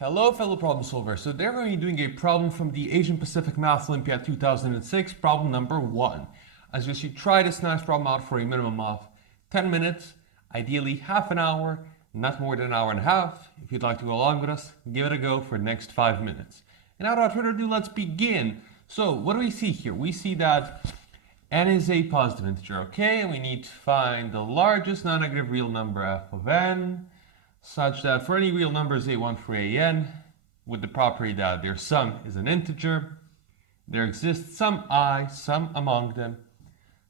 Hello, fellow problem solvers. So today we're going to be doing a problem from the Asian Pacific Math Olympiad 2006, problem number 1. As you see, try this nice problem out for a minimum of 10 minutes, ideally half an hour, not more than an hour and a half. If you'd like to go along with us, give it a go for the next 5 minutes. And now without further ado, let's begin. So what do we see here? We see that n is a positive integer, okay? And we need to find the largest non-negative real number f of n, such that for any real numbers a1 for an, with the property that their sum is an integer, there exists some I, sum among them,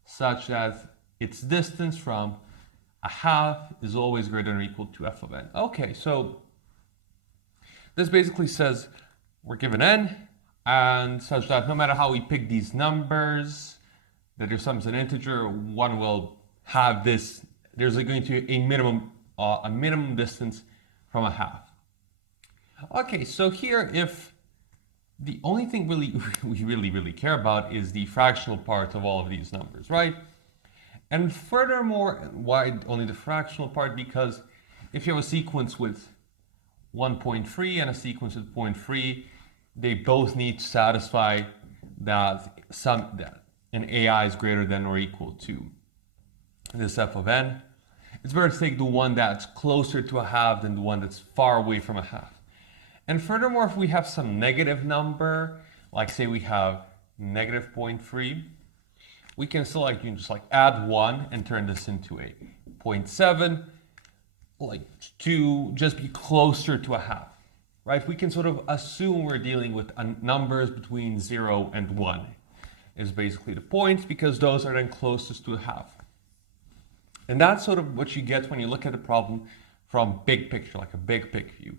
such that its distance from a half is always greater than or equal to f of n. Okay, so this basically says we're given n, and such that no matter how we pick these numbers, that their sum is an integer, one will have this, there's going to be a minimum distance from a half. Okay, so here if the only thing we really care about is the fractional part of all of these numbers, right? And furthermore, why only the fractional part? Because if you have a sequence with 1.3 and a sequence with 0.3, they both need to satisfy that an AI is greater than or equal to this f of n. It's better to take the one that's closer to a half than the one that's far away from a half. And furthermore, if we have some negative number, like say we have negative 0.3, we can still just add 1 and turn this into a 0.7, to just be closer to a half, right? We can sort of assume we're dealing with numbers between 0 and 1 is basically the point, because those are then closest to a half. And that's sort of what you get when you look at the problem from big picture, like a big pic view.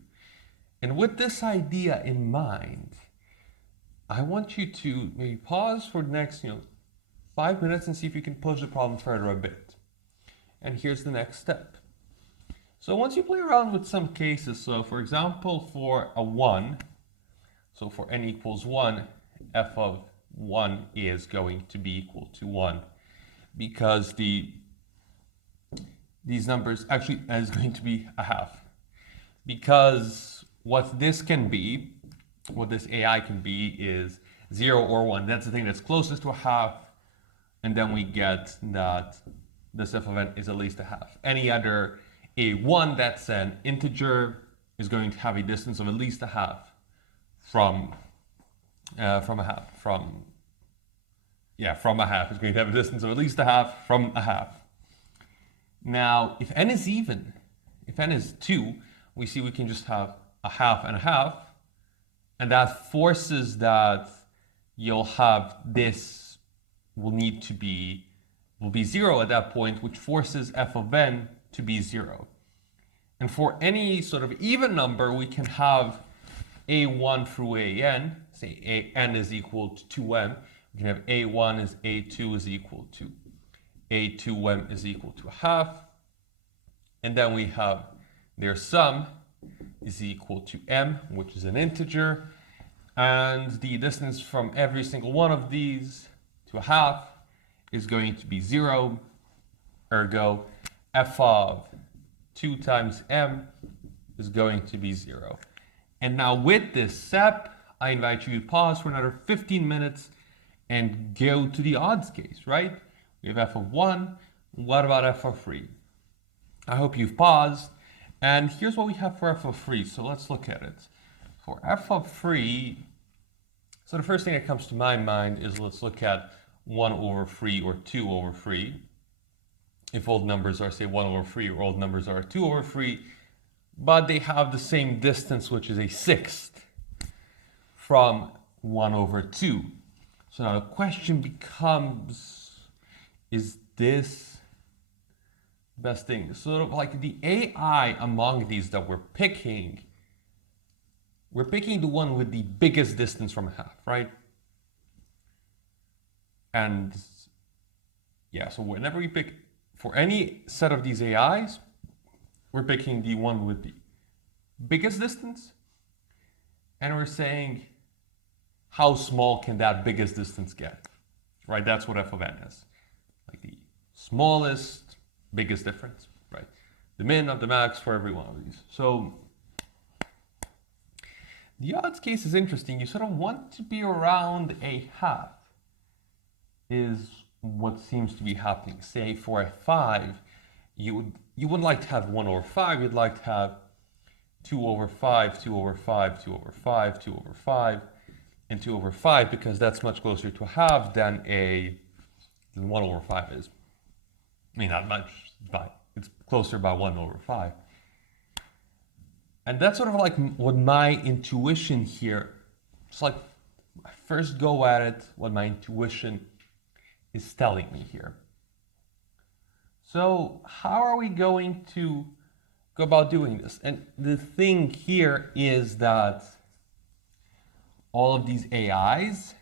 And with this idea in mind, I want you to maybe pause for the next 5 minutes and see if you can push the problem further a bit. And here's the next step. So once you play around with some cases, so for example, for a 1, so for n equals 1, f of 1 is going to be equal to 1, because these numbers actually is going to be a half. Because what this AI can be is 0 or 1. That's the thing that's closest to a half, and then we get that this f of n is at least a half. Any other a1 that's an integer is going to have a distance of at least a half from a half. From a half. It's going to have a distance of at least a half from a half. Now, if n is even, if n is 2, we see we can just have a half and a half, and that forces that you'll have this will be 0 at that point, which forces f of n to be 0. And for any sort of even number, we can have a1 through an, say an is equal to 2m. We can have a1 is a2 is equal to a2m is equal to a half. And then we have their sum is equal to m, which is an integer. And the distance from every single one of these to a half is going to be 0. Ergo, f of 2 times m is going to be 0. And now with this step, I invite you to pause for another 15 minutes and go to the odds case, right? We have f of 1. What about f of 3? I hope you've paused. And here's what we have for f of 3. So let's look at it. For f of 3, so the first thing that comes to my mind is let's look at 1 over 3 or 2 over 3. If old numbers are, say, 1 over 3 or old numbers are 2 over 3, but they have the same distance, which is a sixth from 1 over 2. So now the question becomes, is this the best thing? Sort of like the AI among these that we're picking the one with the biggest distance from a half, right? And yeah, so whenever we pick, for any set of these AIs, we're picking the one with the biggest distance, and we're saying, how small can that biggest distance get? Right, that's what f of n is. Like the smallest, biggest difference, right? The min of the max for every one of these. So The odds case is interesting. You sort of want to be around a half, is what seems to be happening. Say for a 5, you wouldn't like to have 1 over 5, you'd like to have 2 over 5, 2 over 5, 2 over 5, 2 over 5, and 2 over 5, because that's much closer to a half than 1 over 5 is. I mean, not much, but it's closer by 1 over 5. And that's sort of like what my intuition here, it's like I first go at it, what my intuition is telling me here. So how are we going to go about doing this? And the thing here is that all of these AIs,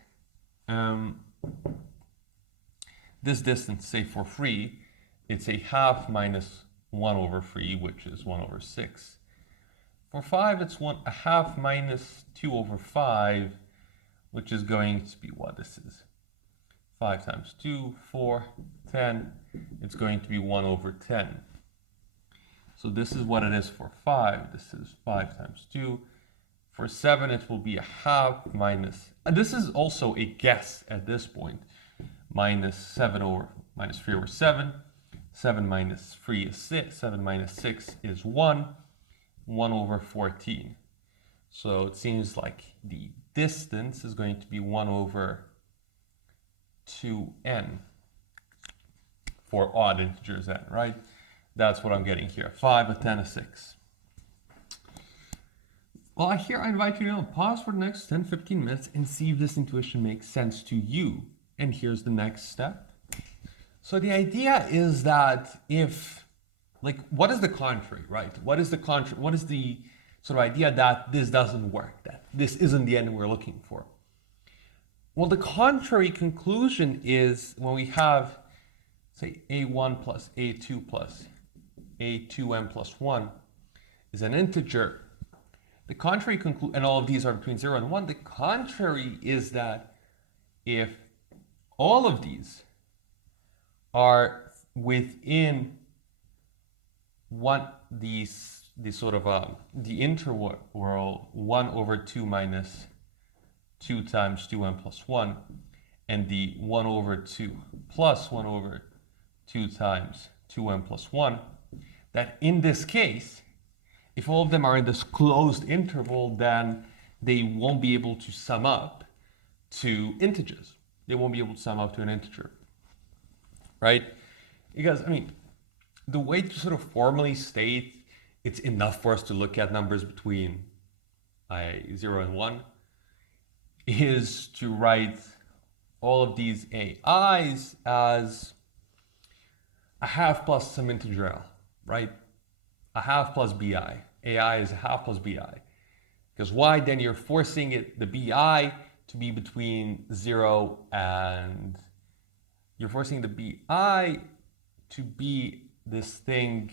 this distance, say for 3, it's a half minus 1 over 3, which is 1 over 6. For 5, it's a half minus 2 over 5, which is going to be what this is. 5 times 2, 4, 10. It's going to be 1 over 10. So this is what it is for 5. This is 5 times 2. For 7, it will be a half minus, and this is also a guess at this point, minus 3 over 7. 7 minus 3 is 6. 7 minus 6 is 1. 1 over 14. So it seems like the distance is going to be 1 over 2n for odd integers n, right? That's what I'm getting here. 5, a 10, a 6. Well, here I invite you to pause for the next 10-15 minutes and see if this intuition makes sense to you. And here's the next step. So the idea is that if, like, what is the contrary, right? What is the sort of idea that this doesn't work, that this isn't the end we're looking for? Well, the contrary conclusion is when we have, say, a1 plus a2 plus a2m plus 1 is an integer. The contrary conclusion, and all of these are between 0 and 1, the contrary is that if all of these are within the interval 1 over 2 minus 2 times 2m plus 1, and the 1 over 2 plus 1 over 2 times 2m plus 1, that in this case, if all of them are in this closed interval, then they won't be able to sum up to integers. They won't be able to sum up to an integer, right? Because, I mean, the way to sort of formally state it's enough for us to look at numbers between 0 and 1 is to write all of these AIs as a half plus some integer L, right? A half plus BI. AI is a half plus BI. Because why? Then you're forcing the BI to be between 0 and, you're forcing the BI to be this thing.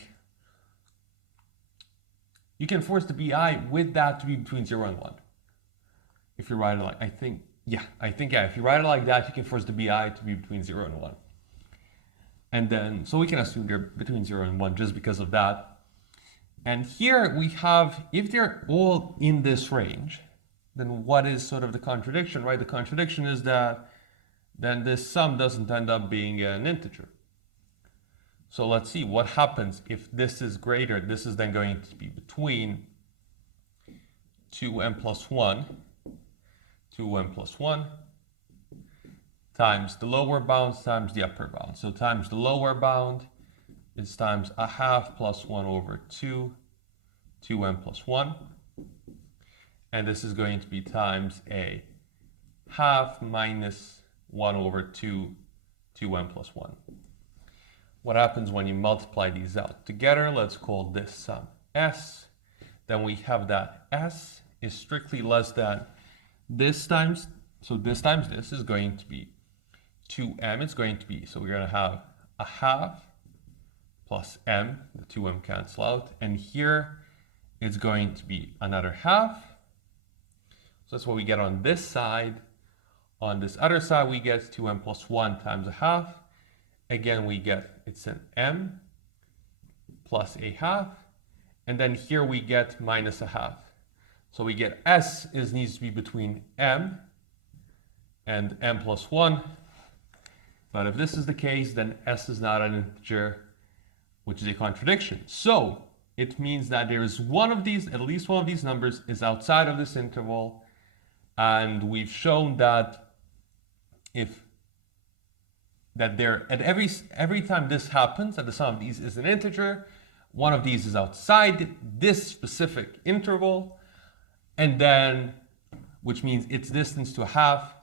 You can force the BI with that to be between 0 and 1. If you write it like, if you write it like that, you can force the BI to be between 0 and 1. And then, so we can assume they're between 0 and 1 just because of that. And here we have, if they're all in this range, then what is sort of the contradiction, right? The contradiction is that then this sum doesn't end up being an integer. So let's see what happens if this is greater. This is then going to be between 2m plus 1, 2m plus 1, times the lower bound times the upper bound. So times the lower bound is times a half plus 1 over 2, 2m plus 1. And this is going to be times a half minus 1 over 2, 2m plus 1. What happens when you multiply these out together? Let's call this sum S. Then we have that S is strictly less than this times, so this times this is going to be 2m. It's going to be, so we're going to have a half plus m, the 2m cancel out, and here it's going to be another half. So that's what we get on this side. On this other side, we get 2m plus 1 times a half. Again, we get, it's an m plus a half. And then here we get minus a half. So we get s needs to be between m and m plus 1. But if this is the case, then s is not an integer, which is a contradiction. So it means that there is one of these, at least one of these numbers is outside of this interval. And we've shown that every time this happens, that the sum of these is an integer, one of these is outside this specific interval, and then, which means its distance to a half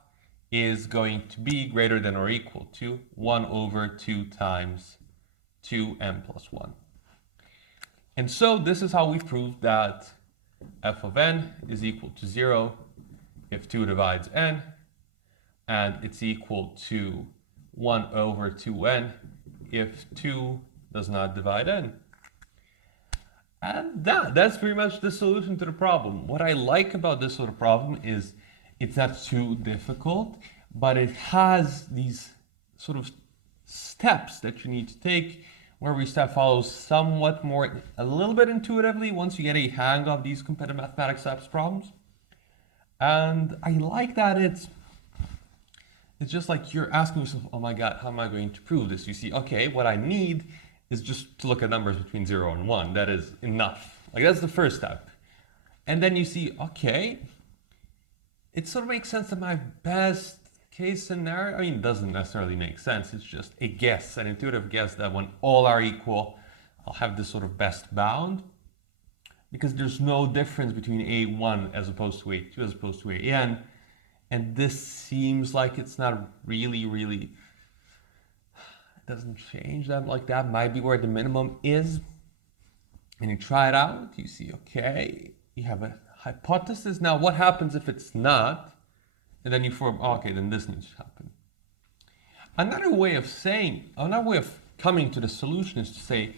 is going to be greater than or equal to 1 over 2 times 2m plus 1. And so this is how we proved that f of n is equal to 0 if 2 divides n, and it's equal to 1 over 2n if 2 does not divide n. And that's pretty much the solution to the problem. What I like about this sort of problem is it's not too difficult, but it has these sort of steps that you need to take, where every step follows somewhat more, a little bit intuitively once you get a hang of these competitive mathematics apps problems. And I like that it's just like you're asking yourself, oh my God, how am I going to prove this? You see, okay, what I need is just to look at numbers between 0 and 1. That is enough. Like, that's the first step. And then you see, okay, it sort of makes sense that my best case scenario, I mean, it doesn't necessarily make sense. It's just a guess, an intuitive guess that when all are equal, I'll have this sort of best bound, because there's no difference between a1 as opposed to a2 as opposed to an. And this seems like it's not really, it doesn't change that like that. Might be where the minimum is. And you try it out, you see, okay, you have a hypothesis. Now, what happens if it's not? And then you form, okay, then this needs to happen. Another way of coming to the solution is to say,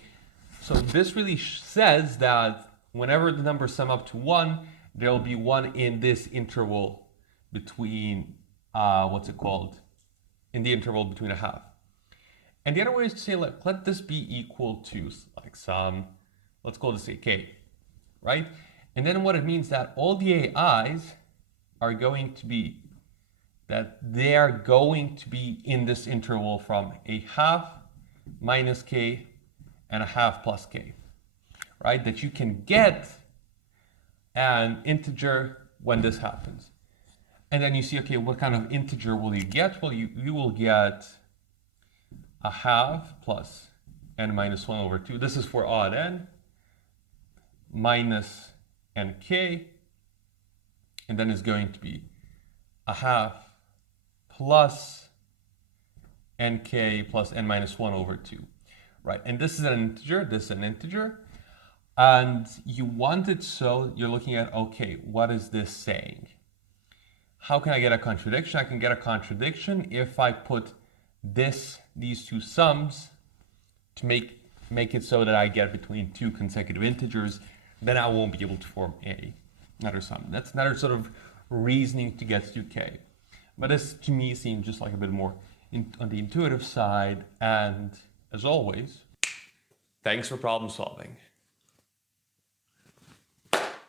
so this really says that whenever the numbers sum up to 1, there will be 1 in this interval between, in the interval between a half. And the other way is to say, let this be equal to like some, let's call this a k, right? And then what it means that all the AIs are going to be, that they are going to be in this interval from a half minus k and a half plus k, right? That you can get an integer when this happens. And then you see, okay, what kind of integer will you get? Well, you will get a half plus n minus 1 over 2. This is for odd n, minus nk, and then it's going to be a half plus nk plus n minus 1 over 2, right? And this is an integer, this is an integer, and you want it so you're looking at, okay, what is this saying? How can I get a contradiction? I can get a contradiction if I put these two sums to make it so that I get between two consecutive integers. Then I won't be able to form another sum. That's another sort of reasoning to get to k. But this, to me, seems just like a bit more on the intuitive side. And as always, thanks for problem solving.